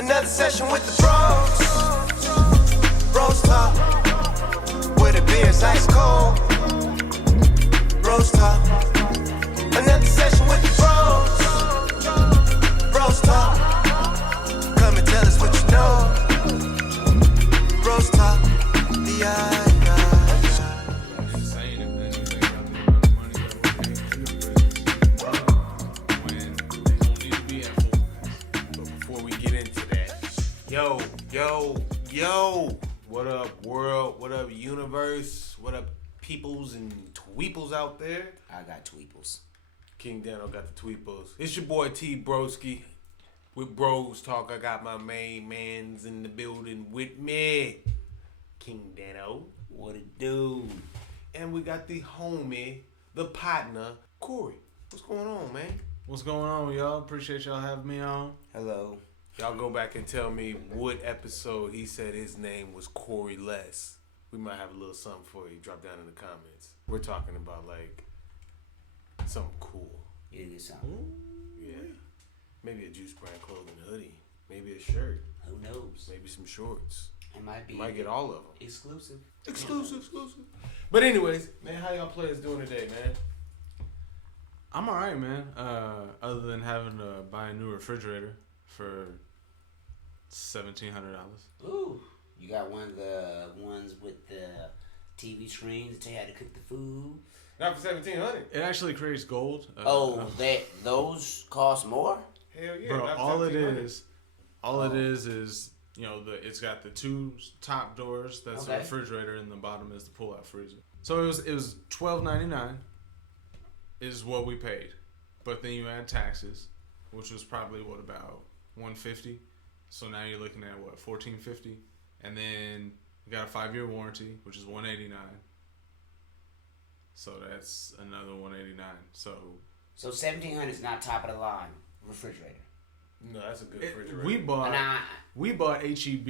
Another session with the bros talk, where the beer's ice cold. Bros talk. Another session with the bros talk. Come and tell us what you know. Bros talk. Yo, what up world, what up universe, what up peoples and tweeples out there? I got tweeples. King DanO got the tweeples. It's your boy T-Broski with BrosTalk. I got my main mans in the building with me, King DanO. What it do? And we got the homie, the partner, Corey. What's going on, man? What's going on, y'all? Appreciate y'all having me on. Hello. Y'all go back and tell me what episode he said his name was Corey Less. We might have a little something for you. Drop down in the comments. We're talking about like something cool. Yeah, get something. Yeah. Maybe a Juice Brand clothing hoodie. Maybe a shirt. Who knows? Maybe some shorts. It might be. You might get all of them. Exclusive. Exclusive. But anyways, man, how y'all players doing today, man? I'm alright, man. Other than having to buy a new refrigerator for $1,700. Ooh, you got one of the ones with the TV screens that tell you how to cook the food. Not for $1,700. It actually creates gold. Those cost more? Hell yeah, bro. not for All $1,700. it is you know it's got the two top doors. That's the refrigerator, and the bottom is the pull-out freezer. So it was $12.99 is what we paid, but then you add taxes, which was probably about $150. So now you're looking at $1,450, and then you got a 5-year warranty, which is $189. So that's another $189. So $1,700 is not top of the line refrigerator. No, that's a good refrigerator. We bought HEB.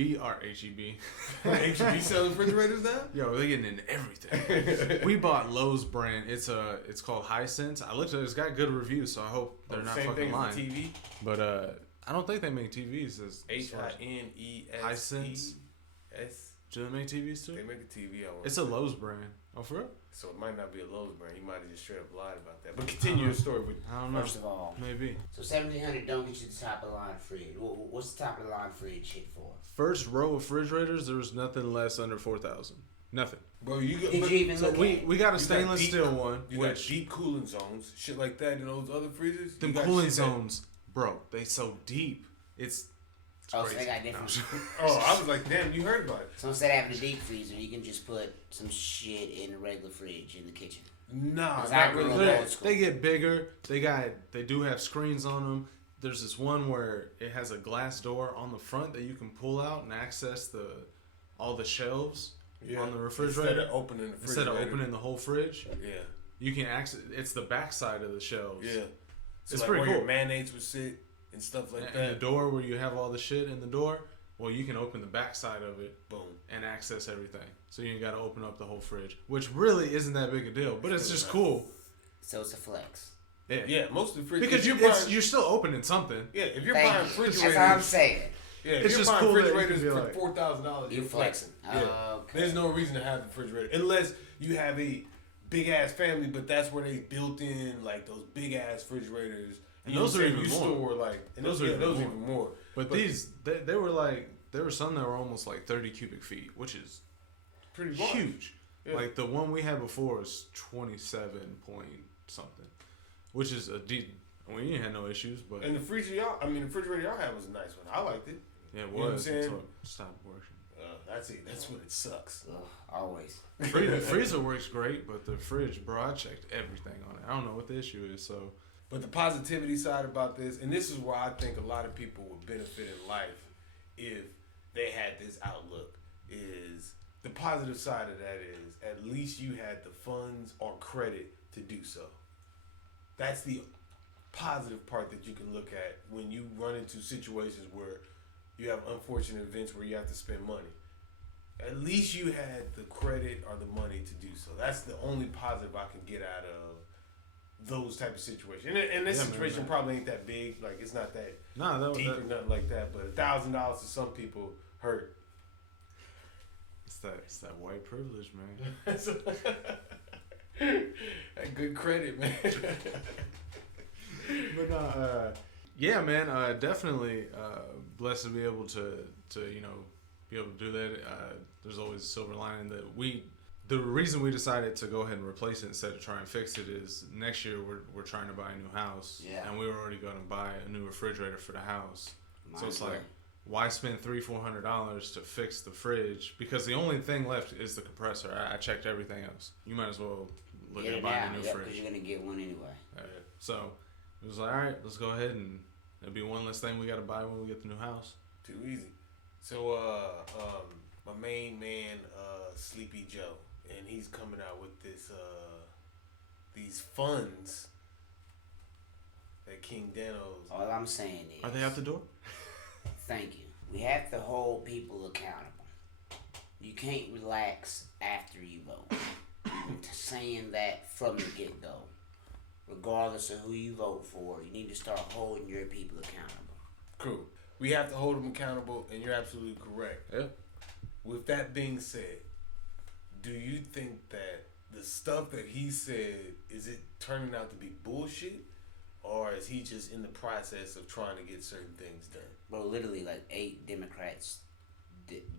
HEB selling refrigerators now? Yo, they're getting into everything. We bought Lowe's brand. It's called Hisense. I looked at it. It's got good reviews, so I hope they're not fucking lying. Same thing as the TV? But I don't think they make TVs. Hisense. Do they make TVs too? They make a TV. It's a Lowe's brand. Oh, for real? So it might not be a Lowe's brand. You might have just straight up lied about that. But continue your story. I don't know. First of all, maybe. So $1,700 don't get you the top of the line fridge. What's the top of the line fridge hit for? First row of refrigerators, there was nothing less under $4,000. Nothing. Bro, Did you even look at it? We got a stainless steel one. You got deep cooling zones, shit like that in those other freezers. Them cooling zones, bro, they so deep. It's so crazy. they got different. Oh, I was like, damn, you heard about it. So instead of having a deep freezer, you can just put some shit in the regular fridge in the kitchen. Nah, not really. They get bigger. They do have screens on them. There's this one where it has a glass door on the front that you can pull out and access all the shelves on the refrigerator. Instead of opening the whole fridge. Yeah. You can access. It's the back side of the shelves. Yeah. So it's like pretty where cool. Your mayonnaise would sit and stuff like that. And the door where you have all the shit in the door. Well, you can open the back side of it, boom, and access everything. So you ain't got to open up the whole fridge, which really isn't that big a deal, but it's just cool. So it's a flex. Yeah, most of the fridge because you're still opening something. Yeah, if you're buying refrigerators, that's what I'm saying. Yeah, if you're buying refrigerators for $4,000, you're flexing. Yeah. Okay. There's no reason to have a refrigerator unless you have a big ass family, but that's where they built in like those big ass refrigerators. And those are even more. Store, like, and those are even more. But these, they were like, there were some that were almost like 30 cubic feet, which is pretty huge. Yeah. Like the one we had before was 27 point something, which is a deep. We didn't have no issues, but and the refrigerator y'all had was a nice one. I liked it. Yeah, it was. You know what I'm saying? Until it stopped working. That's it. That's when it sucks. Always. Freezer works great, but the fridge, bro, I checked everything on it. I don't know what the issue is, so. But the positivity side about this, and this is where I think a lot of people would benefit in life if they had this outlook, is the positive side of that is at least you had the funds or credit to do so. That's the positive part that you can look at when you run into situations where you have unfortunate events where you have to spend money. At least you had the credit or the money to do so. That's the only positive I can get out of those type of situations. And this situation probably ain't that big. Like it's not that deep or nothing like that. But $1,000 to some people hurt. It's that white privilege, man. That good credit, man. But yeah, man, definitely blessed to be able to be able to do that. There's always a silver lining that the reason we decided to go ahead and replace it instead of try and fix it is next year we're trying to buy a new house, and we were already going to buy a new refrigerator for the house. So it's like, why spend $300-400 to fix the fridge? Because the only thing left is the compressor. I checked everything else. You might as well look at buying a new fridge. Because you're gonna get one anyway. So it was like, all right, let's go ahead and it'll be one less thing we got to buy when we get the new house. Too easy. So my main man, Sleepy Joe, and he's coming out with these funds that King DanO's. All I'm saying is, are they out the door? Thank you. We have to hold people accountable. You can't relax after you vote. I'm saying that from the get-go. Regardless of who you vote for, you need to start holding your people accountable. Cool. We have to hold them accountable, and you're absolutely correct. Yeah. With that being said, do you think that the stuff that he said, is it turning out to be bullshit? Or is he just in the process of trying to get certain things done? Bro, literally like 8 Democrats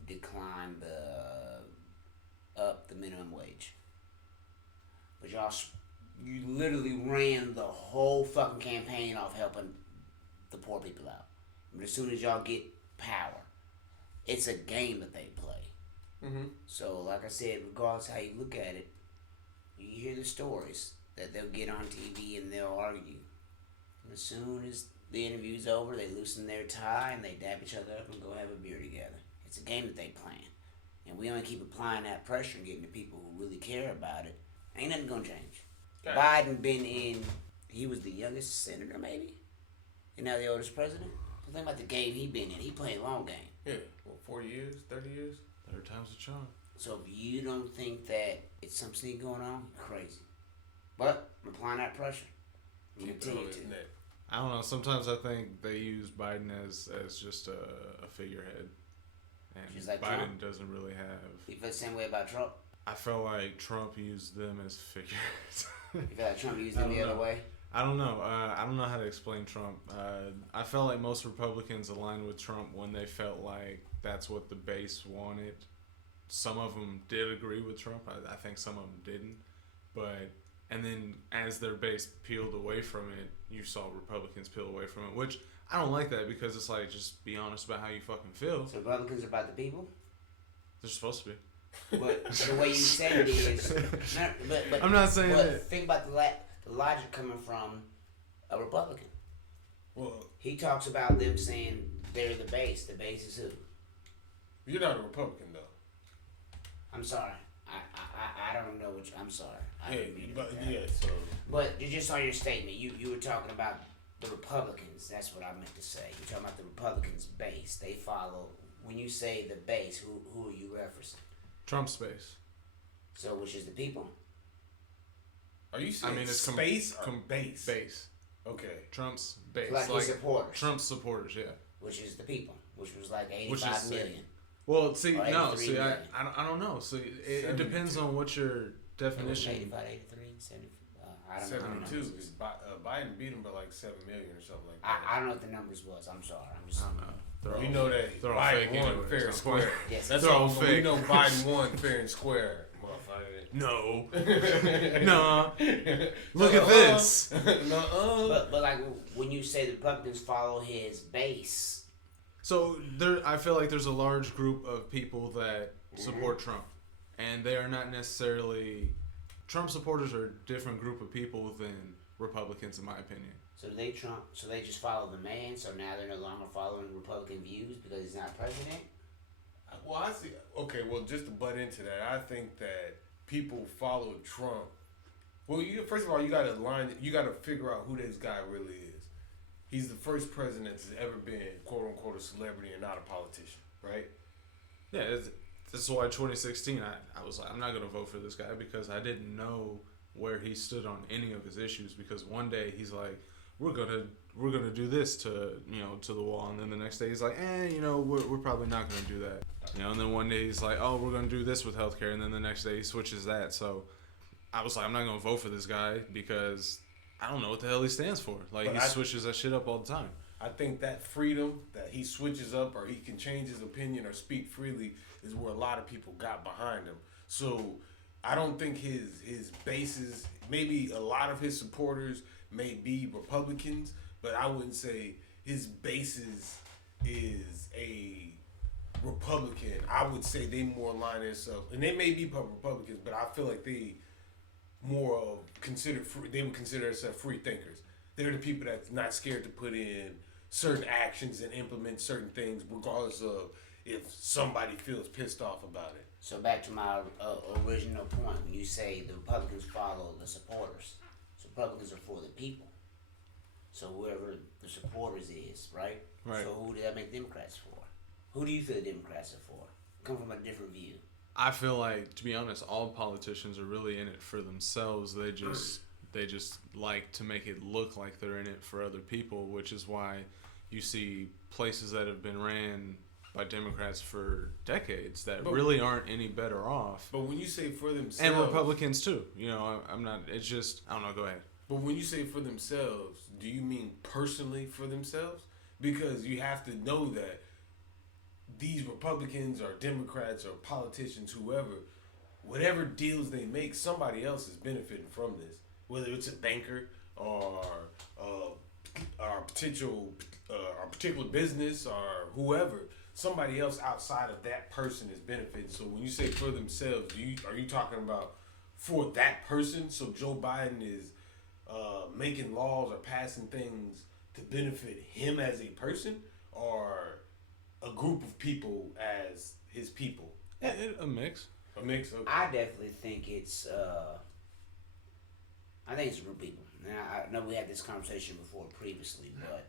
declined up the minimum wage. But you literally ran the whole fucking campaign off helping the poor people out. But as soon as y'all get power, it's a game that they play. Mm-hmm. So, like I said, regardless of how you look at it, you hear the stories that they'll get on TV and they'll argue. And as soon as the interview's over, they loosen their tie and they dab each other up and go have a beer together. It's a game that they playing. And we only keep applying that pressure and getting the people who really care about it. Ain't nothing gonna change. Okay. Biden been in, he was the youngest senator maybe? And now the oldest president? Think about the game he been in. He played a long game. Yeah, what, 40 years, 30 years? Third time's a charm. So if you don't think that it's some sneak going on, you're crazy. But I'm applying that pressure. Continue to. I don't know. Sometimes I think they use Biden as just a figurehead, and like Biden Trump doesn't really have. You feel the same way about Trump? I felt like Trump used them as figureheads. You feel like Trump used them the other way? I don't know. I don't know how to explain Trump. I felt like most Republicans aligned with Trump when they felt like that's what the base wanted. Some of them did agree with Trump. I think some of them didn't. And then as their base peeled away from it, you saw Republicans peel away from it, which I don't like that because it's like, just be honest about how you fucking feel. So Republicans are about the people? They're supposed to be. But the way you said it is... but I'm not saying that. Think about the logic coming from a Republican. Well, he talks about them saying they're the base. The base is who? You're not a Republican, though. I'm sorry. I don't know which. I'm sorry. I didn't mean but that. yeah, so. But you just saw your statement. You were talking about the Republicans. That's what I meant to say. You're talking about the Republicans' base. They follow. When you say the base, who are you referencing? Trump's base. So, which is the people? Are you saying it's space or base? Base. Okay. Trump's base. Like his supporters. Trump's supporters, yeah. Which is the people. Which was like 85 million. Well, see, I don't know. So it 72. depends on what your definition. 85, 83, 70. I don't 72. know. Because Biden beat him by like 7 million or something like that. I don't know what the numbers was. I'm sorry. I'm just. I don't know. We know that they're all Biden fake won anyway, fair and square. Yes, That's they're all all fake. We know Biden won fair and square, motherfucker. No. No. Look at this. But like when you say the Republicans follow his base. So I feel like there's a large group of people that support Trump, and they are not necessarily. Trump supporters are a different group of people than Republicans, in my opinion. So they just follow the man. So now they're no longer following Republican views because he's not president. Well, I see. Okay, well, just to butt into that, I think that people follow Trump. Well, first of all, you got to figure out who this guy really is. He's the first president that's ever been, quote unquote, a celebrity and not a politician, right? Yeah, this is why 2016, I was like, I'm not going to vote for this guy because I didn't know where he stood on any of his issues, because one day he's like, we're gonna do this to to the wall, and then the next day he's like, we're probably not gonna do that, and then one day he's like, oh, we're gonna do this with healthcare, and then the next day he switches that. So I was like, I'm not gonna vote for this guy because I don't know what the hell he stands for. Like, switches that shit up all the time. I think that freedom that he switches up, or he can change his opinion or speak freely, is where a lot of people got behind him. So I don't think his bases, maybe a lot of his supporters may be Republicans, but I wouldn't say his basis is a Republican. I would say they more align themselves, and they may be Republicans, but I feel like they more of they would consider themselves free thinkers. They're the people that's not scared to put in certain actions and implement certain things, regardless of if somebody feels pissed off about it. So back to my original point, when you say the Republicans follow the supporters, so Republicans are for the people. So whoever the supporters is, right? Right. So who do that make Democrats for? Who do you feel the Democrats are for? Come from a different view. I feel like, to be honest, all politicians are really in it for themselves. They just like to make it look like they're in it for other people, which is why you see places that have been ran by Democrats for decades that really aren't any better off. But when you say for themselves, and Republicans too, I'm not. It's just, I don't know. Go ahead. But when you say for themselves, do you mean personally for themselves? Because you have to know that these Republicans or Democrats or politicians, whatever deals they make, somebody else is benefiting from this. Whether it's a banker or a particular business or whoever, somebody else outside of that person is benefiting. So when you say for themselves, are you talking about for that person? So Joe Biden is making laws or passing things to benefit him as a person, or a group of people as his people? A mix. A mix. Okay. I definitely think it's. I think it's a group of people. Now, I know we had this conversation before previously, but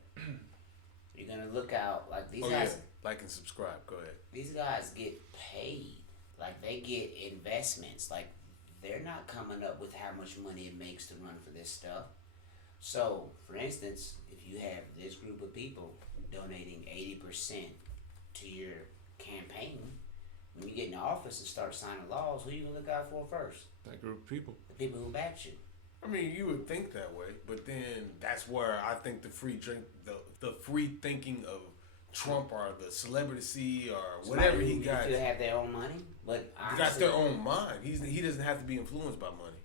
you're gonna look out like these guys. Yeah. Like and subscribe. Go ahead. These guys get paid. Like, they get investments. Like, they're not coming up with how much money it makes to run for this stuff. So, for instance, if you have this group of people donating 80% to your campaign, when you get in office and start signing laws, who you gonna look out for first? That group of people. The people who backed you. I mean, you would think that way, but then that's where I think the free thinking of Trump or the celebrity or whatever he got. They have their own money, but they got their own mind. He doesn't have to be influenced by money,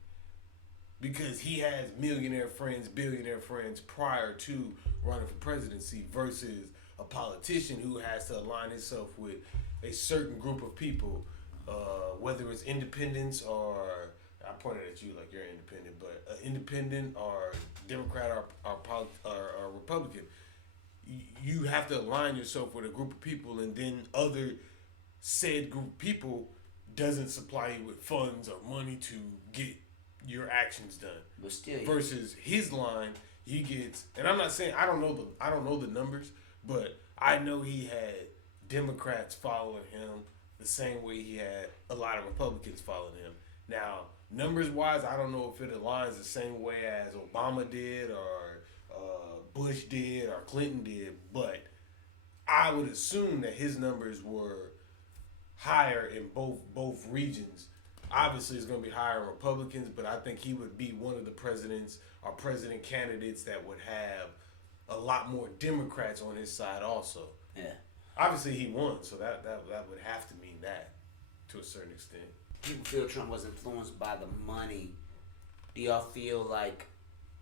because he has millionaire friends, billionaire friends prior to running for presidency, versus a politician who has to align himself with a certain group of people, whether it's independents or, I pointed at you like you're independent, but independent or Democrat or Republican. You have to align yourself with a group of people, and then other said group of people doesn't supply you with funds or money to get your actions done. But still, versus his line, he gets, and I'm not saying I don't know the numbers, but I know he had Democrats following him the same way he had a lot of Republicans following him. Now, numbers wise, I don't know if it aligns the same way as Obama did or Bush did or Clinton did, but I would assume that his numbers were higher in both regions. Obviously, it's going to be higher in Republicans, but I think he would be one of the presidents or president candidates that would have a lot more Democrats on his side also. Yeah. Obviously, he won, so that would have to mean that to a certain extent. People feel Trump was influenced by the money. Do y'all feel like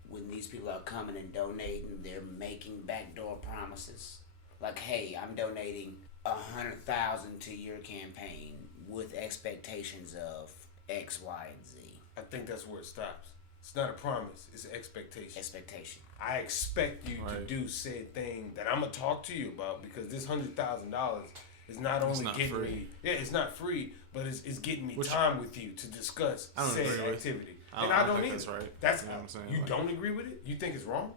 when these people are coming and donating, they're making backdoor promises? Like, hey, I'm donating $100,000 to your campaign with expectations of X, Y, and Z. I think that's where it stops. It's not a promise. It's an expectation. Expectation. I expect you to do said thing that I'm gonna talk to you about, because this $100,000 is not only getting free. me. Yeah, it's not free, but it's getting me time with you to discuss said activity. And I don't either. That's right. That's you know what I'm saying? You Like, don't agree with it? You think it's wrong?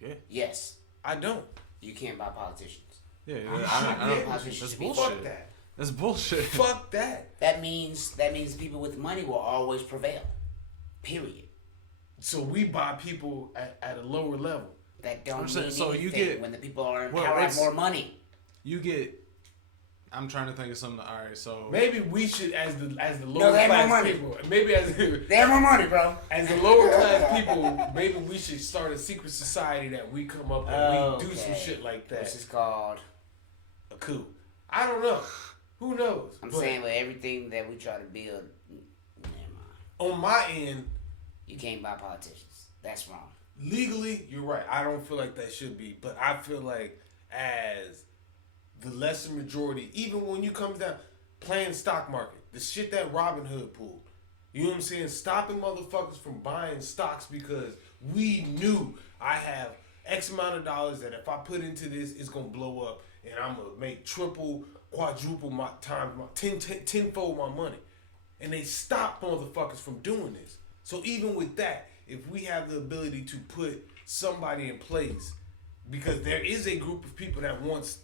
Yeah. Yes. I don't. You can't buy politicians. Yeah. I don't. Politicians That's should be bullshit. Fuck that. That's bullshit. Fuck that. That means people with money will always prevail. Period. So we buy people at a lower level. That don't mean saying, so anything you get- when the people are in well, power have it's- more money. You get. I'm trying to think of something. All right, so Maybe we should, as the No, lower they have more class money. people, maybe as They have more money, bro. as the lower class people, maybe we should start a secret society that we come up and we do some Okay. shit like that. This is called. A coup. I don't know. Who knows? I'm But saying with everything that we try to build, never mind. on my end, You can't buy politicians. That's wrong. legally, you're right. I don't feel like that should be, but I feel like as the lesser majority, even when you come down playing stock market, the shit that Robin Hood pulled, you know what I'm saying? Stopping motherfuckers from buying stocks because we knew I have X amount of dollars that if I put into this, it's gonna blow up and I'm gonna make triple, quadruple my time, tenfold my money. And they stopped motherfuckers from doing this. So even with that, if we have the ability to put somebody in place, because there is a group of people that wants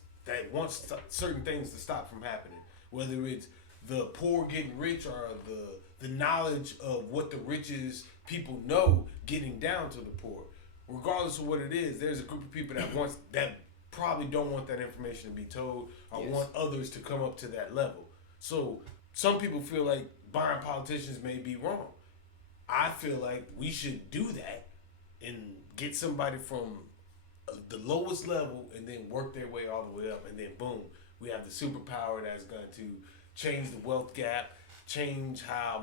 certain things to stop from happening, whether it's the poor getting rich or the knowledge of what the richest people know getting down to the poor. Regardless of what it is, there's a group of people that probably don't want that information to be told or want others to come up to that level. So some people feel like buying politicians may be wrong. I feel like we should do that and get somebody from the lowest level and then work their way all the way up, and then boom, we have the superpower that's going to change the wealth gap,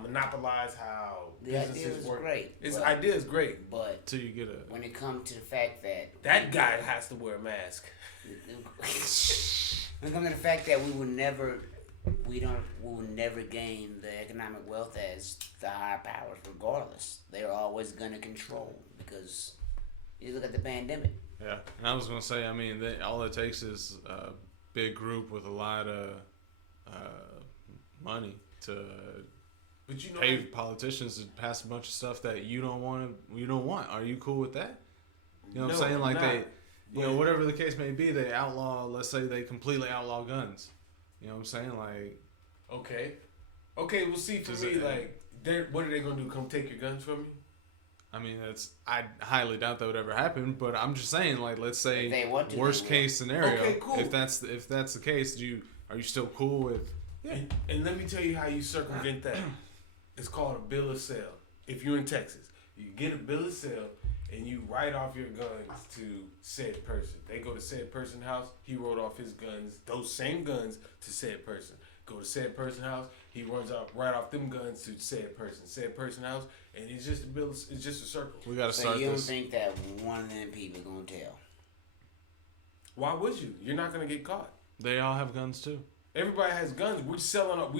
monopolize how The idea businesses is work. great. The idea is great. But till you get a. when it comes to the fact that That guy has to wear a mask. when it comes to the fact that we will never gain the economic wealth as the higher powers, regardless. They're always gonna control because you look at the pandemic. Yeah, and I was gonna say, I mean, all it takes is a big group with a lot of money to But you know, pay politicians to pass a bunch of stuff that you don't want. Are you cool with that? You know what I'm saying? Like whatever the case may be, they outlaw. Let's say they completely outlaw guns. You know what I'm saying? Like, okay, well, see, for me, what are they gonna do? Come take your guns from you? I mean, I highly doubt that would ever happen. But I'm just saying, like, let's say If they want to, worst they will. case scenario. Okay, cool. If that's the case, are you still cool with? Yeah. And let me tell you how you circumvent that. It's called a bill of sale. If you're in Texas, you get a bill of sale and you write off your guns to said person. They go to said person's house. He wrote off his guns, those same guns, to said person. Go to said person's house. He write off them guns to said person. Said person's house, and it's just a bill. It's just a circle. We gotta So start you don't this. think that one of them people gonna tell? Why would you? You're not gonna get caught. They all have guns too. Everybody has guns. We're selling up.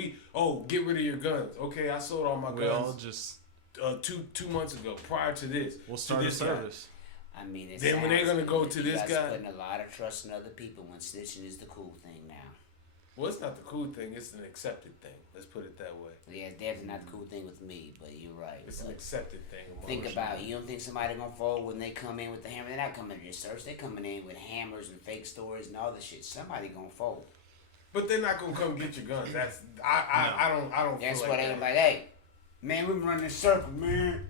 Get rid of your guns. Okay, I sold all my We all guns just. 2 months ago. Prior to this, We'll start a this guy. service. I mean, it Then when they're sounds gonna go good. to You this guys guy- putting a lot of trust in other people when snitching is the cool thing now. Well, it's not the cool thing. It's an accepted thing. Let's put it that way. Yeah, it's definitely not the cool thing with me, but you're right. It's an But accepted thing. think about it. You don't think somebody gonna fall when they come in with the hammer? They're not coming to your search. They're coming in with hammers and fake stories and all this shit. Somebody gonna fold. But they're not gonna come get your guns. That's I don't. That's feel why like they're that. like, hey, man, we run this circle, man.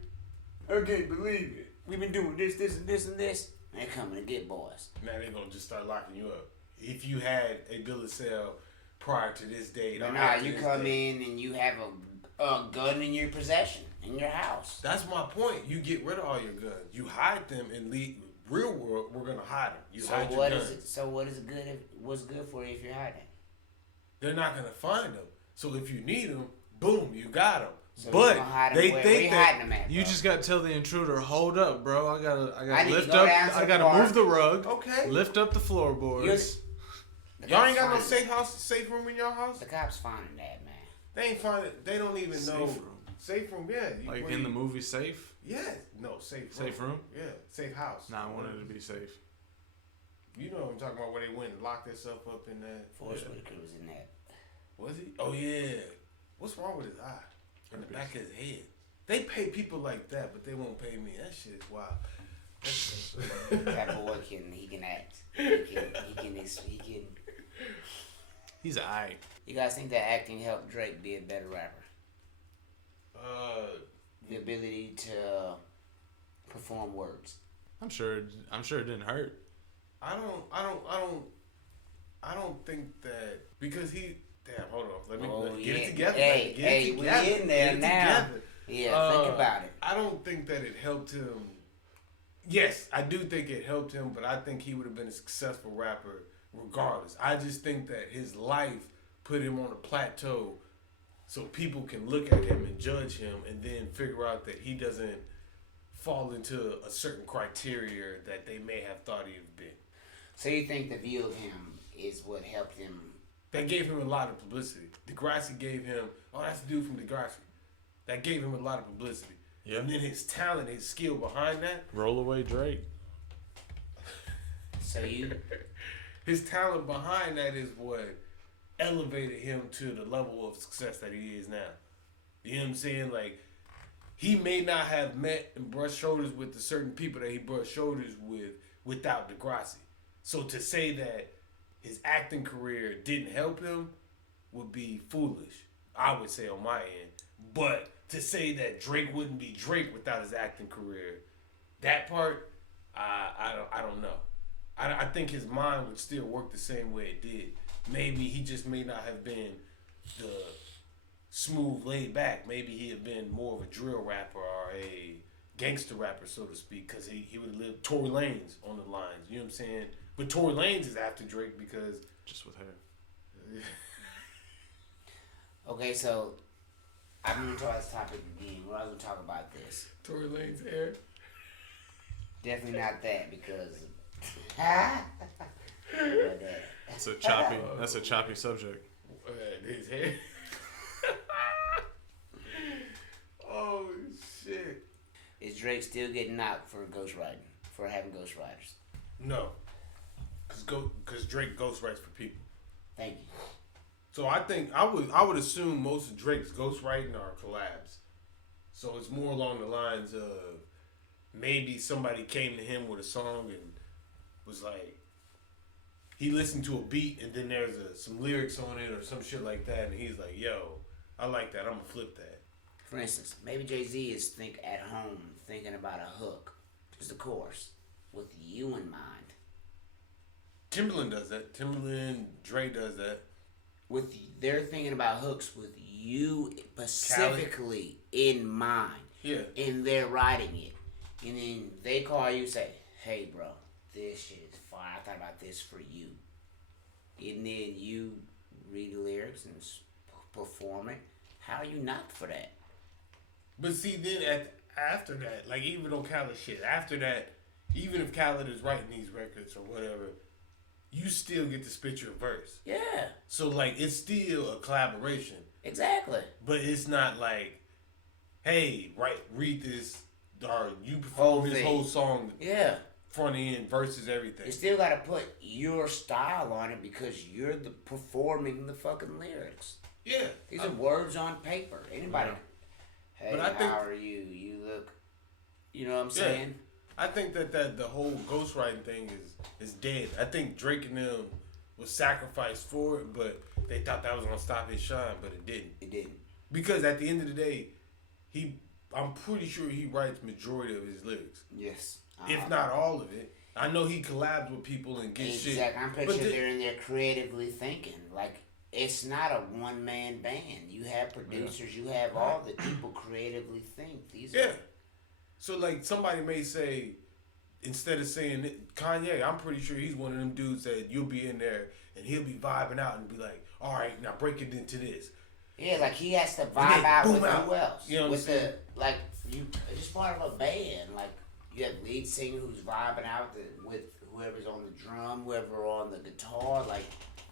I can't believe it. We've been doing this, and this. They're coming to get boys. Now they're gonna just start locking you up. If you had a bill of sale prior to this date, But or nah, after you this come date, in and you have a gun in your possession, in your house. That's my point. You get rid of all your guns. You hide them and leave. Real world, we're gonna hide them. You So hide your what guns. is it? So what is it good? What's good for you if you're hiding? They're not gonna find them. So if you need them, boom, you got them. So you But gonna hide 'em they where think you that hiding them at, You bro? just gotta tell the intruder, hold up, bro. I I gotta need to lift go up. down to I the gotta park. move the rug. Okay. Lift up the floorboards. Y'all ain't got no Finding safe room in your house. The cops finding that, man. They ain't find it. They don't even know. Safe room. Safe room, yeah. Like where in the you- movie Safe. Yeah, no safe. Safe room? Yeah, safe house. Nah, I wanted it to be safe. You know what I'm talking about? Where they went and locked themselves up in that. Forrest Whitaker was in that. Was he? Oh yeah. What's wrong with his eye? In the back of his head. They pay people like that, but they won't pay me. That shit is wild. That boy he can act. He can. He's You guys think that acting helped Drake be a better rapper? the ability to perform words. I'm sure it didn't hurt. I don't think that because he. Damn, hold on. Let me get it together. Hey, we in there now. Yeah, think about it. I don't think that it helped him. Yes, I do think it helped him, but I think he would have been a successful rapper regardless. I just think that his life put him on a plateau so people can look at him and judge him and then figure out that he doesn't fall into a certain criteria that they may have thought he'd have been. So you think the view of him is what helped him? That gave him a lot of publicity. Degrassi gave him, oh, that's the dude from Degrassi. That gave him a lot of publicity. Yeah. And then his talent, his skill behind that. Roll away Drake. So you... His talent behind that is what elevated him to the level of success that he is now. You know what I'm saying? Like, he may not have met and brushed shoulders with the certain people that he brushed shoulders with without Degrassi. So to say that his acting career didn't help him would be foolish, I would say on my end. But to say that Drake wouldn't be Drake without his acting career, that part, I don't know. I think his mind would still work the same way it did. Maybe he just may not have been the smooth, laid back. Maybe he had been more of a drill rapper or a gangster rapper, so to speak, because he would have lived Tory Lanez on the lines. You know what I'm saying? But Tory Lanez is after Drake because... Just with hair. Okay, so I'm going to try this topic again. We're not going to talk about this. Tory Lanez hair? Definitely not that because... That's a choppy subject. His hair. Oh shit! Is Drake still getting out for ghostwriting, for having ghostwriters? No, because Drake ghostwrites for people. Thank you. So I think I would assume most of Drake's ghostwriting are collabs. So it's more along the lines of maybe somebody came to him with a song and was like, he listened to a beat and then there's some lyrics on it or some shit like that, and he's like, yo, I like that, I'm gonna flip that. For instance, maybe Jay-Z is at home thinking about a hook, just a chorus, with you in mind. Timberland does that. Timberland, Dre does that. They're thinking about hooks with you specifically in mind. Yeah. And they're writing it. And then they call you and say, hey, bro, this shit is fire. I thought about this for you. And then you read the lyrics and perform it. How are you not for that? But see, then after that, like even on Khaled shit, after that, even if Khaled is writing these records or whatever, you still get to spit your verse. Yeah. So like it's still a collaboration. Exactly. But it's not like, hey, read this or you perform this whole song. Yeah. Front end versus everything. You still gotta put your style on it because you're performing the fucking lyrics. Yeah. These are words on paper. Anybody. Yeah. Hey, how are you? You look. You know what I'm saying? I think that the whole ghostwriting thing is dead. I think Drake and them was sacrificed for it, but they thought that was gonna stop his shine, but it didn't. It didn't. Because at the end of the day, I'm pretty sure he writes majority of his lyrics. Yes. If not all of it. I know he collabs with people and gets shit. Exactly. I'm pretty sure they're in there creatively thinking. Like, it's not a one-man band. You have producers. You have all the people creatively think. These are... So, like, somebody may say, instead of saying Kanye, I'm pretty sure he's one of them dudes that you'll be in there and he'll be vibing out and be like, all right, now break it into this. Yeah, like he has to vibe out with out. who else? You know what I'm saying? It's just part of a band. Like, you have lead singer who's vibing out with whoever's on the drum, whoever on the guitar. Like,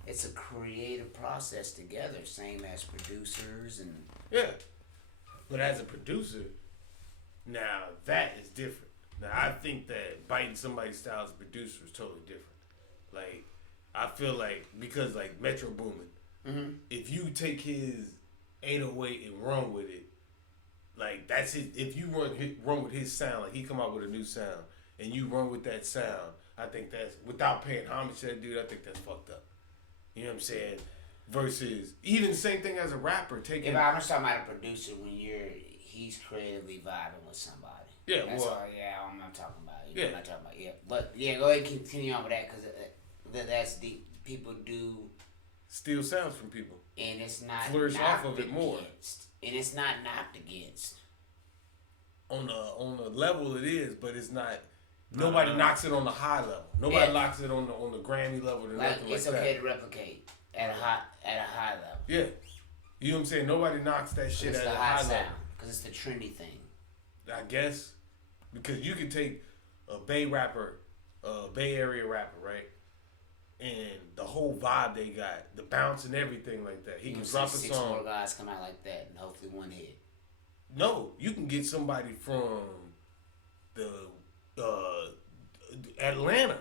it's a creative process together, same as producers and... Yeah. But as a producer, now that is different. Now, I think that biting somebody's style as a producer is totally different. Like, I feel like, because, like, Metro Boomin, if you take his 808 and run with it, like, that's it. If you run with his sound, like, he come out with a new sound, and you run with that sound, I think that's, without paying homage to that dude, I think that's fucked up. You know what I'm saying? Versus, even the same thing as a rapper, taking... Yeah, but I'm just talking about a producer when he's creatively vibing with somebody. Yeah, that's well, all. Yeah, I'm not talking about. Yeah, I'm not talking about. Yeah, but yeah, go ahead and continue on with that because that's deep. People do steal sounds from people, and it's not flourish off of it more, and it's not knocked against. On the level it is, but it's not. Nobody knocks it on the high level. Nobody knocks it on the Grammy level or Like nothing it's like okay that. to replicate at a high level. Yeah, you know what I'm saying. Nobody knocks that shit at a high level because it's the trendy thing. I guess because you could take a Bay rapper, Bay Area rapper, right, and the whole vibe they got, the bounce and everything like that. He can drop a six song. more guys come out like that, and hopefully one hit. No, you can get somebody from the Atlanta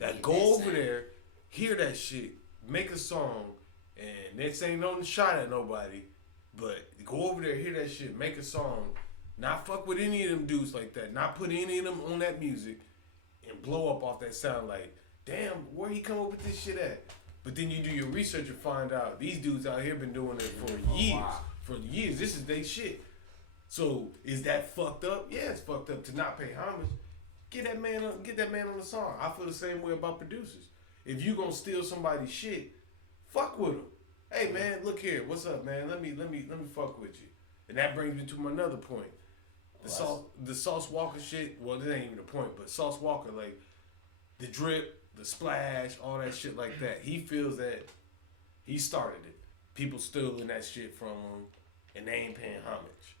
that go over there, hear that shit, make a song, and this ain't no shot at nobody, but go over there, hear that shit, make a song, not fuck with any of them dudes like that, not put any of them on that music, and blow up off that sound like, damn, where he come up with this shit at? But then you do your research and find out these dudes out here been doing it for years. Wow. For years, this is they shit. So is that fucked up? Yeah, it's fucked up to not pay homage. Get that man on the song. I feel the same way about producers. If you gonna steal somebody's shit, fuck with them. Hey man, look here. What's up, man? Let me fuck with you. And that brings me to my another point. The Sauce Walker shit. Well, it ain't even a point, but Sauce Walker, like the drip, the splash, all that shit like that. He feels that he started it. People stealing that shit from him, and they ain't paying homage.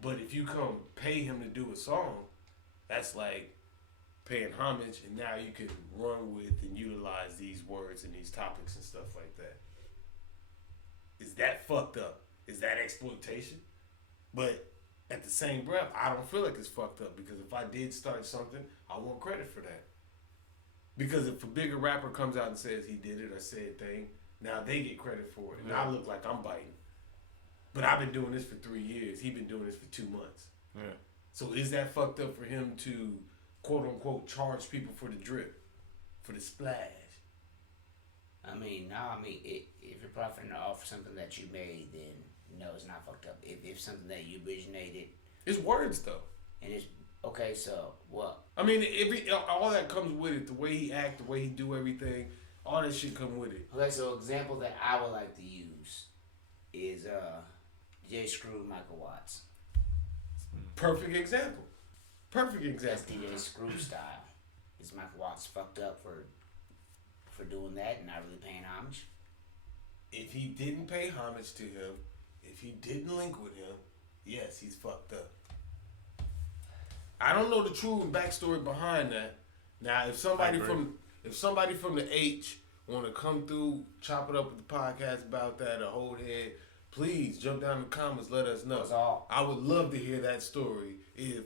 But if you come pay him to do a song, that's like paying homage, and now you can run with and utilize these words and these topics and stuff like that. Is that fucked up? Is that exploitation? But at the same breath, I don't feel like it's fucked up because if I did start something, I want credit for that. Because if a bigger rapper comes out and says he did it or said a thing, now they get credit for it, and I look like I'm biting. But I've been doing this for 3 years. He's been doing this for 2 months. Yeah. So is that fucked up for him to, quote unquote, charge people for the drip, for the splash? I mean, no. I mean, if you're profiting off something that you made, then no, it's not fucked up. If something that you originated, it's words though. And it's okay. So what? I mean, all that comes with it. The way he act, the way he do everything, all that shit come with it. Okay, so example that I would like to use is DJ Screw, Michael Watts. Perfect example. Perfect example. That's DJ Screw style. Is Michael Watts fucked up for doing that and not really paying homage? If he didn't pay homage to him, if he didn't link with him, yes, he's fucked up. I don't know the true backstory behind that. Now, if somebody from the H want to come through, chop it up with the podcast about that, or hold head, please jump down in the comments, let us know. I would love to hear that story. If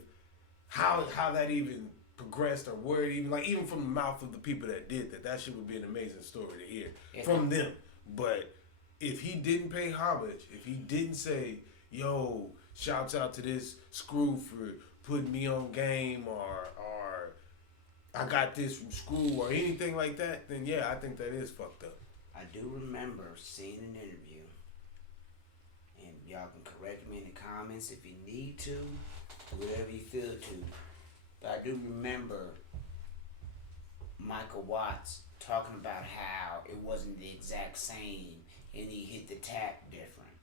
how that even progressed, or where it even from the mouth of the people that did that. That shit would be an amazing story to hear from them. But if he didn't pay homage, if he didn't say, yo, shouts out to this Screw for putting me on game, or I got this from Screw, or anything like that, then yeah, I think that is fucked up. I do remember seeing an interview, and y'all can correct me in the comments if you need to, or whatever you feel to. But I do remember Michael Watts talking about how it wasn't the exact same, and he hit the tap different.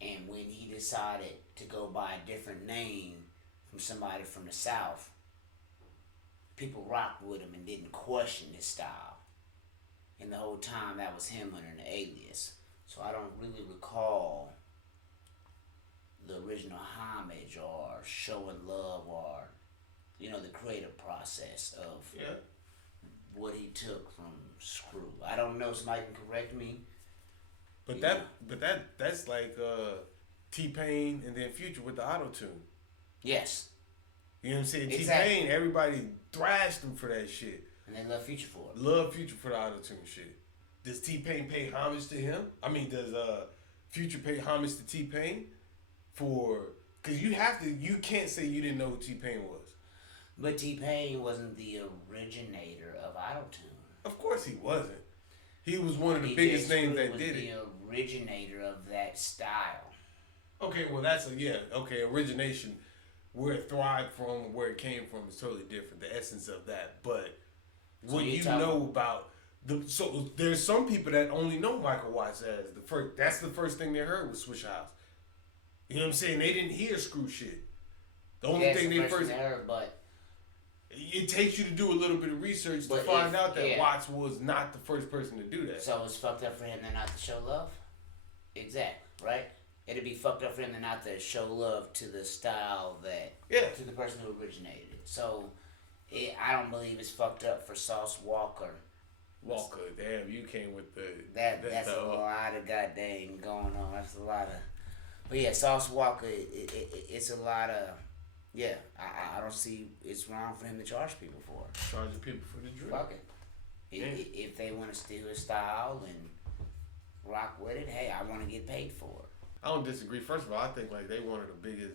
And when he decided to go by a different name from somebody from the South, people rocked with him and didn't question his style. And the whole time that was him under an alias. So I don't really recall the original homage or showing love, or the creative process of what he took from Screw. I don't know, somebody can correct me. But that's like T-Pain and then Future with the auto-tune. Yes. You know what I'm saying? Exactly. T-Pain, everybody thrashed him for that shit. And they love Future for it. Love Future for the auto-tune shit. Does T-Pain pay homage to him? I mean, does Future pay homage to T-Pain? Because you can't say you didn't know who T-Pain was. But T-Pain wasn't the originator of auto-tune. Of course he wasn't. He was one of the biggest names that did it. The originator of that style. Okay, well that's origination, where it thrived from, where it came from is totally different. The essence of that, but what you know about so there's some people that only know Michael Watts as the first. That's the first thing they heard was Swisher House. You know what I'm saying? They didn't hear Screw Shit. The only thing they first heard, but it takes you to do a little bit of research to find out that Watts was not the first person to do that. So it's fucked up for him to not to show love. Exactly, right? It'd be fucked up for him to not to show love to the style to the person who originated it. So I don't believe it's fucked up for Sauce Walker. Damn, you came with the that's a lot of goddamn going on. That's a lot of, but yeah, Sauce Walker. It's a lot of. Yeah, I don't see it's wrong for him to charge people for it. Charging people for the drink. Fuck it. If they want to steal his style and rock with it, hey, I want to get paid for it. I don't disagree. First of all, I think like they one of the biggest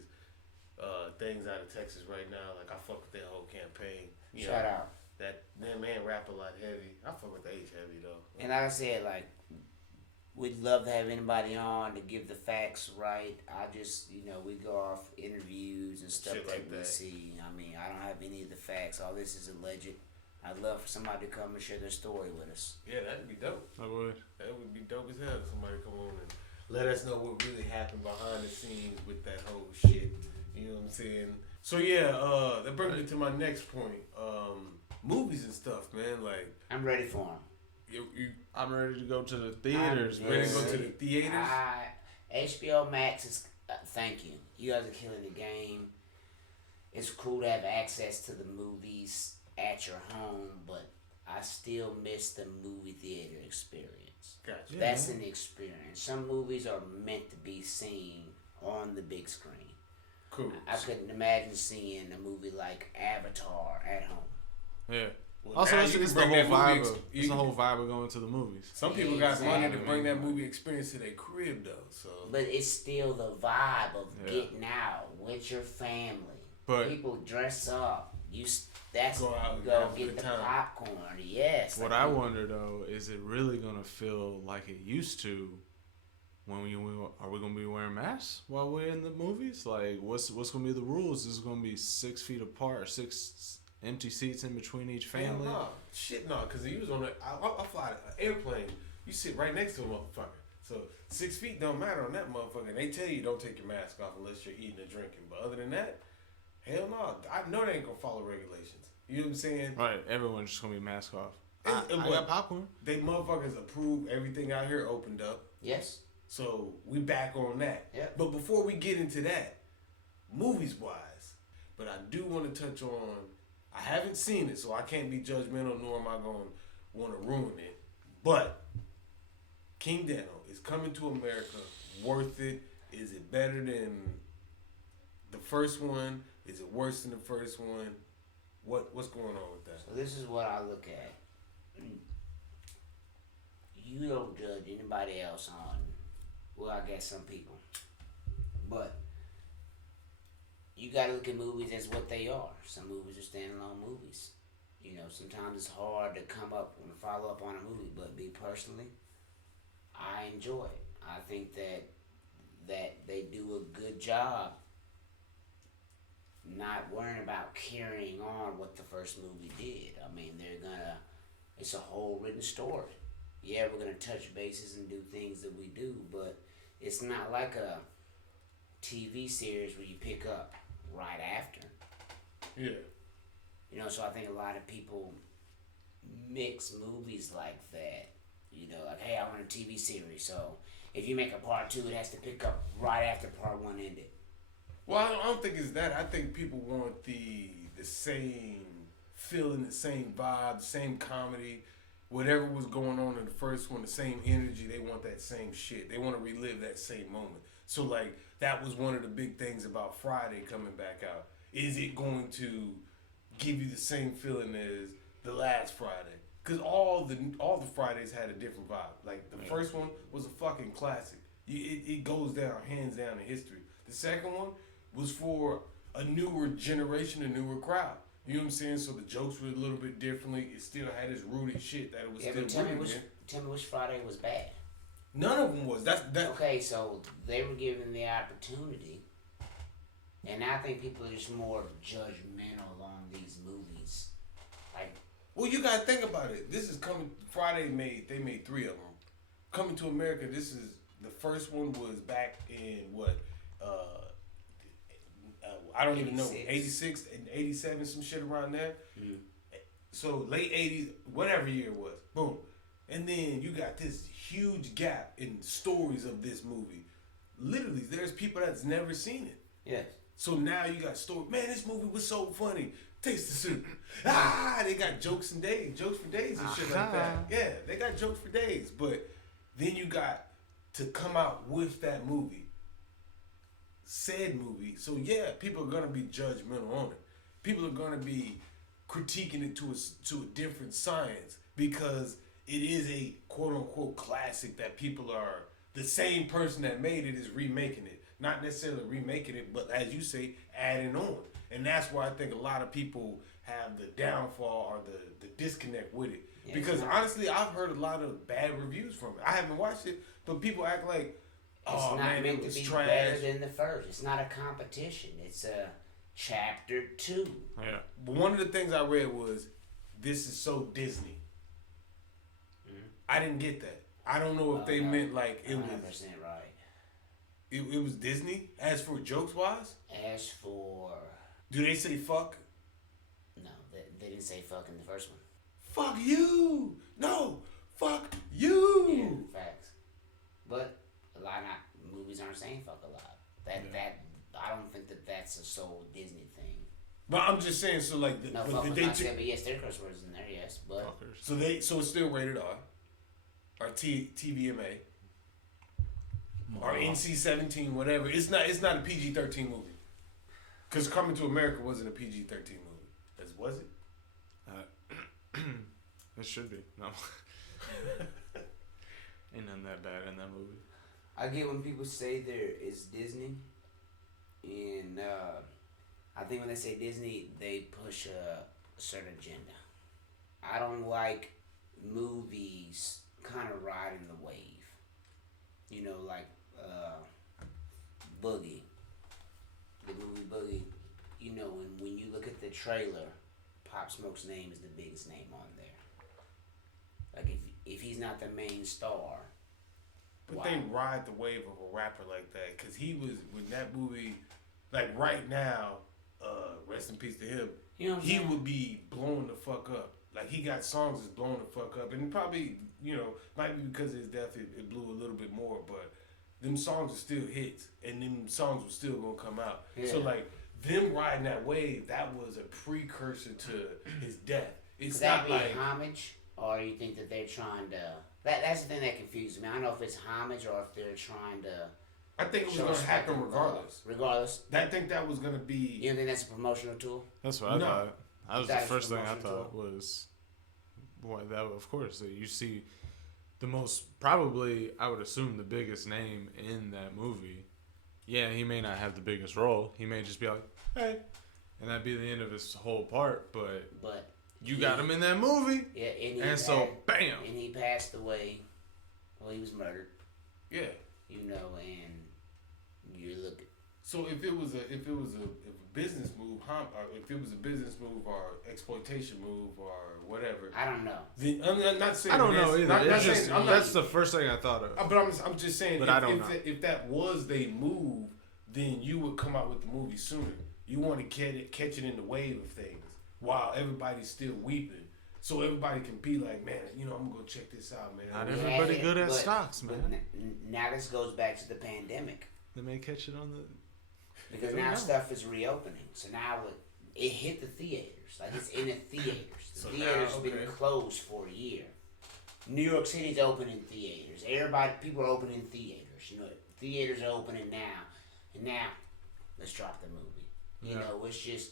things out of Texas right now. Like I fuck with their whole campaign. Shout out. That man rap a lot heavy. I fuck with the H heavy though. And like I said, like we'd love to have anybody on to give the facts right. I just, we go off interviews and stuff that we see. I mean, I don't have any of the facts. All this is alleged. I'd love for somebody to come and share their story with us. Yeah, that'd be dope. I would. That would be dope as hell if somebody come on and let us know what really happened behind the scenes with that whole shit. You know what I'm saying? So yeah, that brings me to my next point. Movies and stuff, man. Like I'm ready for them. I'm ready to go to the theaters. Ready to go to the theaters? HBO Max is. Thank you. You guys are killing the game. It's cool to have access to the movies at your home, but I still miss the movie theater experience. Gotcha. That's an experience. Some movies are meant to be seen on the big screen. Cool. I couldn't imagine seeing a movie like Avatar at home. Yeah. Well, also, it's the whole vibe. It's the whole vibe of going to the movies. Some people got money to bring that movie experience to their crib, though. So, but it's still the vibe of getting out with your family. But people dress up. Go get the popcorn. Yes. What I wonder though is it really gonna feel like it used to? When are we gonna be wearing masks while we're in the movies? Like, what's gonna be the rules? Is it gonna be 6 feet apart, 6 empty seats in between each family? No, shit, no. Because he was on I fly an airplane. You sit right next to a motherfucker. So 6 feet don't matter on that motherfucker. And they tell you don't take your mask off unless you're eating or drinking. But other than that, hell no. I know they ain't gonna follow regulations. You know what I'm saying? Right. Everyone's just gonna be mask off. I got popcorn. They motherfuckers approve everything out here opened up. Yes. So we back on that. Yeah. But before we get into that, movies wise, but I do want to touch on. I haven't seen it, so I can't be judgmental, nor am I going to want to ruin it. But King DanO is coming to America. Worth it? Is it better than the first one? Is it worse than the first one? What's going on with that? So this is what I look at. You don't judge anybody else on. Well, I guess some people, but you gotta look at movies as what they are. Some movies are standalone movies. Sometimes it's hard to come up and follow up on a movie, but me personally, I enjoy it. I think that they do a good job not worrying about carrying on what the first movie did. I mean, it's a whole written story. Yeah, we're gonna touch bases and do things that we do, but it's not like a TV series where you pick up right after. Yeah. So I think a lot of people mix movies like that. Like, hey, I want a TV series, so if you make a part 2, it has to pick up right after part 1 ended. Well, I don't think it's that. I think people want the same feeling, the same vibe, the same comedy. Whatever was going on in the first one, the same energy, they want that same shit. They want to relive that same moment. So, like, that was one of the big things about Friday coming back out. Is it going to give you the same feeling as the last Friday? Because all the Fridays had a different vibe. Like, the first one was a fucking classic. It goes down, hands down in history. The second one was for a newer generation, a newer crowd. You know what I'm saying? So the jokes were a little bit differently. It still had its rooted shit that it was still rooted in. Tell me which Friday was bad. None of them was. That. Okay, so they were given the opportunity, and I think people are just more judgmental on these movies. Like, well, you gotta think about it. This is coming. Friday they made 3 of them. Coming to America. This is the first one was back in what? I don't even know. 86 and 87, some shit around there. Mm. So late 80s, whatever year it was. Boom. And then you got this huge gap in stories of this movie. Literally, there's people that's never seen it. Yes. So now you got story. Man, this movie was so funny. Taste the soup. Ah, they got jokes for days and shit like that. Yeah, they got jokes for days. But then you got to come out with that movie. Said movie. So yeah, people are gonna be judgmental on it. People are gonna be critiquing it to a different science because it is a quote unquote classic that people are the same person that made it is remaking it. Not necessarily remaking it, but as you say, adding on. And that's why I think a lot of people have the downfall or the disconnect with it. Yeah, because honestly, I've heard a lot of bad reviews from it. I haven't watched it, but people act like, oh man, it was trash. Better than the first. It's not a competition. It's a chapter 2. Yeah. But one of the things I read was, this is so Disney. Mm-hmm. I didn't get that. I don't know if they meant like it 100% was. right. It was Disney. As for jokes wise. As for. Do they say fuck? No, they didn't say fuck in the first one. Fuck you. No. Fuck you. Yeah, facts. But a lot of movies aren't saying fuck a lot. That I don't think that's a sole Disney thing. But I'm just saying, so like no fuck was not said, but yes, there are curse words in there, yes, but fuckers. So it's still rated R, or TVMA, or NC-17, whatever. It's not a PG-13 movie. Because Coming to America wasn't a PG-13 movie, was it? It should be. No, ain't nothing that bad in that movie. I get when people say there is Disney, and I think when they say Disney, they push a certain agenda. I don't like movies kind of riding the wave. You know, like Boogie, the movie Boogie. You know, when you look at the trailer, Pop Smoke's name is the biggest name on there. Like if he's not the main star. But they ride the wave of a rapper like that, because he was, when that movie, like right now, rest in peace to him, he would be blowing the fuck up. Like he got songs that's blowing the fuck up, and probably, might be because of his death it blew a little bit more, but them songs are still hits, and them songs were still gonna come out. Yeah. So like them riding that wave, that was a precursor to his death. It's not like homage, or you think that they're trying to. That's the thing that confuses me. I don't know if it's homage or if they're trying to. I think it was going to happen regardless. Regardless? I think that was going to be. You don't think that's a promotional tool? That's what I thought. That was the first thing I thought was. Boy, that of course. You see the most, probably, I would assume, the biggest name in that movie. Yeah, he may not have the biggest role. He may just be like, hey. And that'd be the end of his whole part, but you got him in that movie. Yeah, and so bam. And he passed away. Well, he was murdered. Yeah. And you look. So if it was a business move, or if it was a business move or exploitation move or whatever, I don't know. Then I'm not saying I don't know either. That's the first thing I thought of. But I'm just saying. But I don't know. If that was they move, then you would come out with the movie sooner. You want to catch it in the wave of things while everybody's still weeping. So everybody can be like, man, I'm gonna go check this out, man. Not everybody good at stocks, man. Now this goes back to the pandemic. They may catch it on the. Because now stuff is reopening, so now it hit the theaters. Like it's in the theaters. The theaters have been closed for a year. New York City's opening theaters. People are opening theaters. Theaters are opening now, and now let's drop the movie. It's just.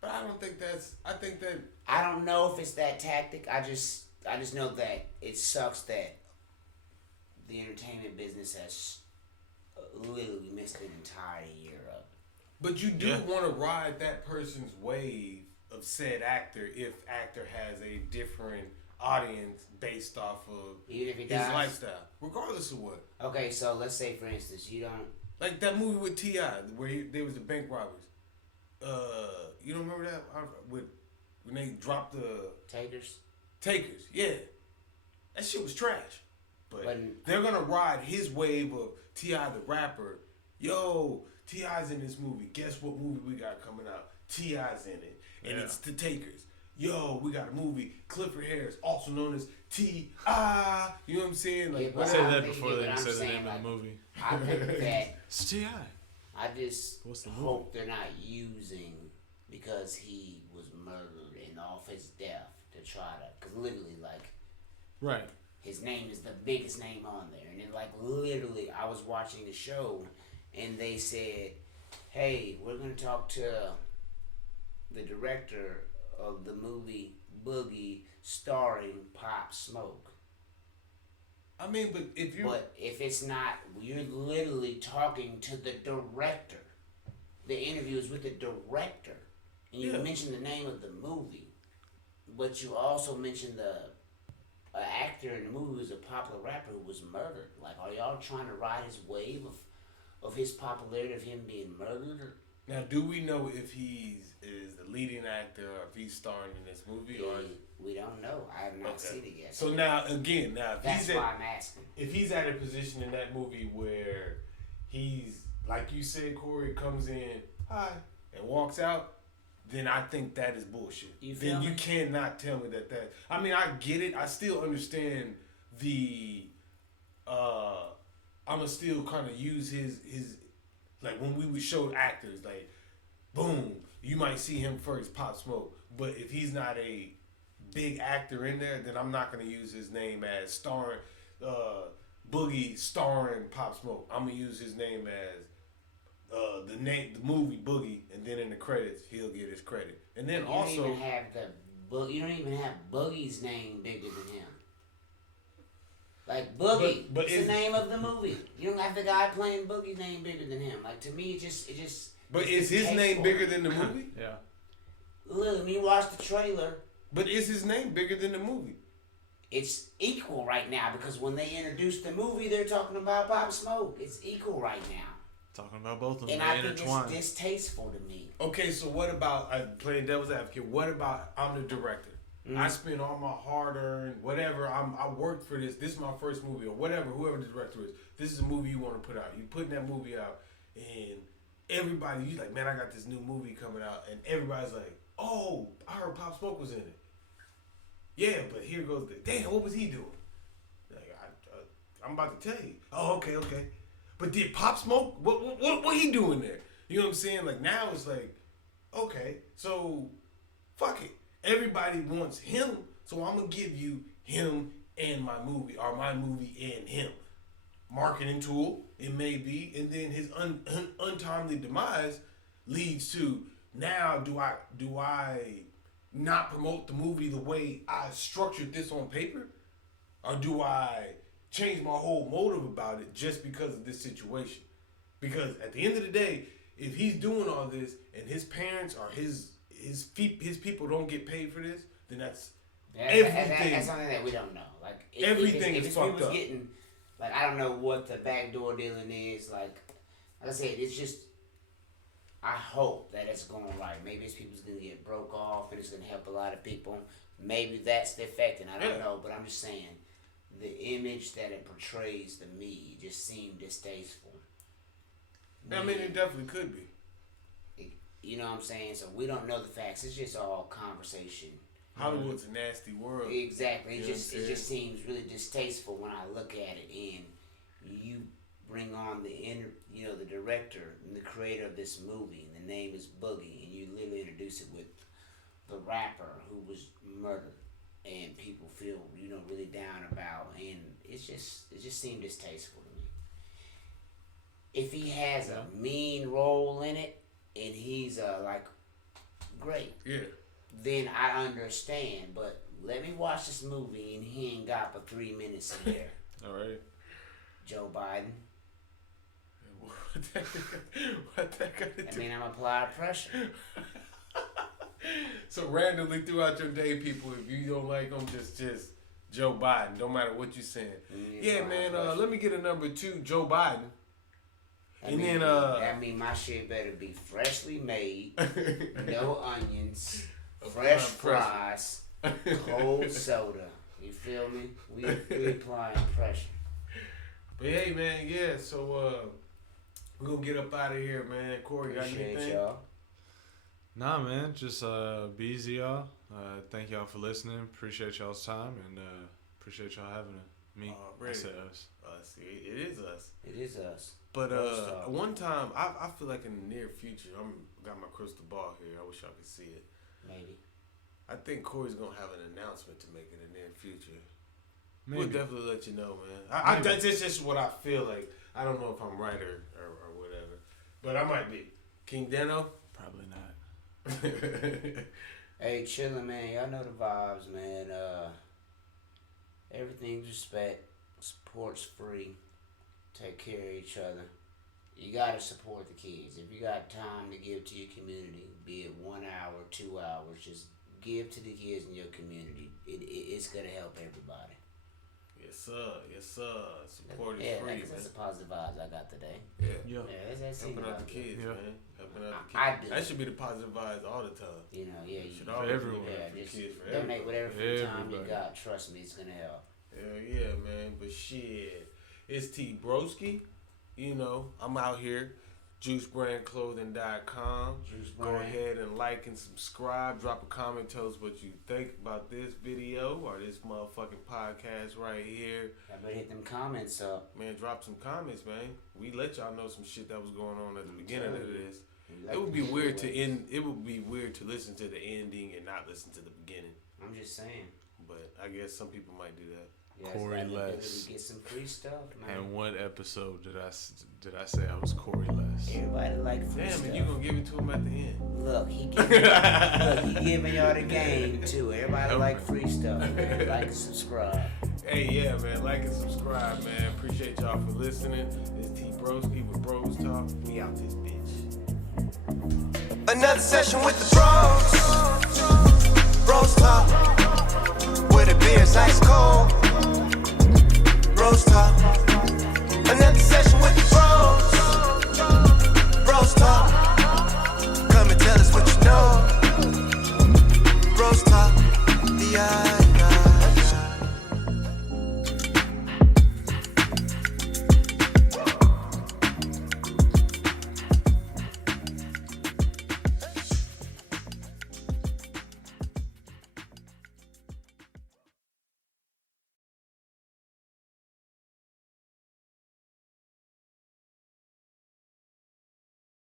But I don't think that's. I think that. I don't know if it's that tactic. I just know that it sucks that the entertainment business has literally missed an entire year of it. But you do want to ride that person's wave of said actor if actor has a different audience based off of Even if he his dies? lifestyle, regardless of what. Okay, so let's say for instance you don't. Like that movie with T.I. where there was the bank robbers. You don't remember that? When they dropped the Takers, yeah. That shit was trash. But they're gonna ride his wave of T.I. the rapper. Yo, T.I.'s in this movie. Guess what movie we got coming out? T.I.'s in it. And it's the Takers. Yo, we got a movie, Clifford Harris, also known as T.I. You know what I'm saying? Like, I say that before they even say the name of the movie. I think that It's T.I. I just What's the hope they're not using because he was murdered and off his death to try to, because literally, like, Right. his name is the biggest name on there. And then, like, literally, I was watching the show and they said, hey, we're going to talk to the director of the movie Boogie starring Pop Smoke. I mean, but if it's not, you're literally talking to the director. The interview is with the director. And you mentioned the name of the movie. But you also mentioned the actor in the movie who was a popular rapper who was murdered. Like, are y'all trying to ride his wave of his popularity, of him being murdered? Now, do we know if is the leading actor or if he's starring in this movie? Or we don't know. I have not seen it yet. So now, if that's why I'm asking. If he's at a position in that movie where he's, like you said, Corey, comes in, hi, and walks out, then I think that is bullshit. You cannot tell me that. I mean, I get it. I still understand the. I'ma still kind of use his like when we showed actors, like, boom, you might see him first, Pop Smoke. But if he's not a big actor in there, then I'm not gonna use his name as starring Boogie starring Pop Smoke. I'm gonna use his name as the movie Boogie, and then in the credits he'll get his credit. And then you don't even have Boogie's name bigger than him. Like Boogie, but it's the name of the movie. You don't have the guy playing Boogie's name bigger than him. Like, to me, it just. But is his name bigger than the movie? Yeah. Look, when you watch the trailer. But is his name bigger than the movie? It's equal right now because when they introduced the movie, they're talking about Pop Smoke. It's equal right now. Talking about both of them. And I think it's distasteful to me. Okay, so what about playing devil's advocate? What about I'm the director? I spent all my hard-earned, whatever. I worked for this. This is my first movie, or whatever. Whoever the director is, this is a movie you want to put out. You putting that movie out, and everybody, you like, man, I got this new movie coming out, and everybody's like, oh, I heard Pop Smoke was in it. Yeah, but here goes damn. What was he doing? Like, I'm about to tell you. Oh, okay. But did Pop Smoke? What he doing there? You know what I'm saying? Like, now it's like, okay, so fuck it. Everybody wants him, so I'm gonna give you him and my movie, or my movie and him. Marketing tool, it may be, and then his untimely demise leads to, now do I not promote the movie the way I structured this on paper, or do I change my whole motive about it just because of this situation? Because at the end of the day, if he's doing all this and his parents or his people don't get paid for this, then that's everything. That's something that we don't know. Like, everything is fucked up. Getting, like, I don't know what the backdoor dealing is. Like I said, it's just, I hope that it's going right. Maybe it's people's gonna get broke off and it's gonna help a lot of people. Maybe that's the effect, and I don't know. But I'm just saying, the image that it portrays to me just seemed distasteful. I mean, it definitely could be. You know what I'm saying? So we don't know the facts. It's just all conversation. Hollywood's a nasty world. Exactly. It just seems really distasteful when I look at it, and you bring on the director and the creator of this movie, and the name is Boogie, and you literally introduce it with the rapper who was murdered, and people feel really down about, and it just seemed distasteful to me. If he has a mean role in it, and he's great. Yeah. Then I understand, but let me watch this movie and he ain't got but 3 minutes in there. All right. Joe Biden. What that got to do? I'm applying pressure. So randomly throughout your day, people, if you don't like them, just Joe Biden. Don't matter what you're saying. Yeah, man. Let me get a number 2, Joe Biden. I mean, my shit better be freshly made, no onions, fresh fries, cold soda. You feel me? We applying pressure. But hey, man, yeah. So we're gonna get up out of here, man. Corey, got anything? Y'all. Nah, man. Just be easy, y'all. Thank y'all for listening. Appreciate y'all's time and appreciate y'all having me. I said us. Us. It is us. It is us. But one time, I feel like in the near future, got my crystal ball here. I wish y'all could see it. Maybe. I think Corey's gonna have an announcement to make in the near future. Maybe. We'll definitely let you know, man. That's just what I feel like. I don't know if I'm right or whatever, but I might be. King DanO? Probably not. Hey, chillin', man. Y'all know the vibes, man. Everything's respect. Support's free. Take care of each other. You gotta support the kids. If you got time to give to your community, be it 1 hour, 2 hours, just give to the kids in your community. It's gonna help everybody. Yes, sir. Support is free, man. That's the positive vibes I got today. Yeah. That's Helping out the kids, man. Helping out the kids. I do. That should be the positive vibes all the time. You know, yeah. You should always everyone. Just kids, for donate everybody. whatever free time you got. Trust me, it's gonna help. Hell yeah, man. But shit, it's T-Broski. You know, I'm out here. JuiceBrandClothing.com. Go ahead and like and subscribe. Drop a comment. Tell us what you think about this video or this motherfucking podcast right here. I better hit them comments up. Man, drop some comments, man. We let y'all know some shit that was going on at the beginning of this. It would be weird to end. It would be weird to listen to the ending and not listen to the beginning. I'm just saying. But I guess some people might do that. Corey Less. Get some free stuff, man. And what episode did I say I was Corey Less? Everybody like free stuff. Damn, and you gonna give it to him at the end? Look, he giving y'all the game too. Everybody like free stuff, man. Like and subscribe. Hey, yeah, man. Like and subscribe, man. Appreciate y'all for listening. It's T-Broski with BrosTalk. We out this bitch. Another session with the bros talk, where the beer's ice cold. Bros talk, another session.